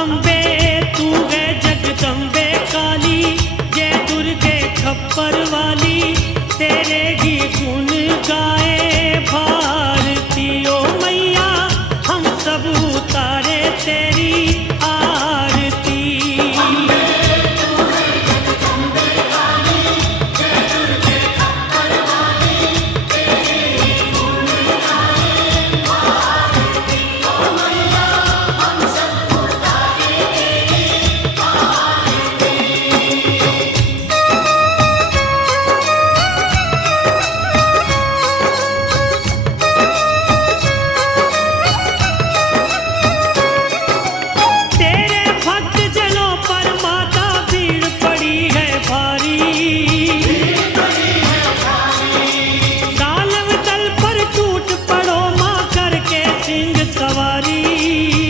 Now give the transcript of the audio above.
अम्बे तू है जगदम्बे काली, जय दुर्गे खप्पर वाली, तेरे ही गुण गाए भारती ओ मैया, हम सब उतारे तेरी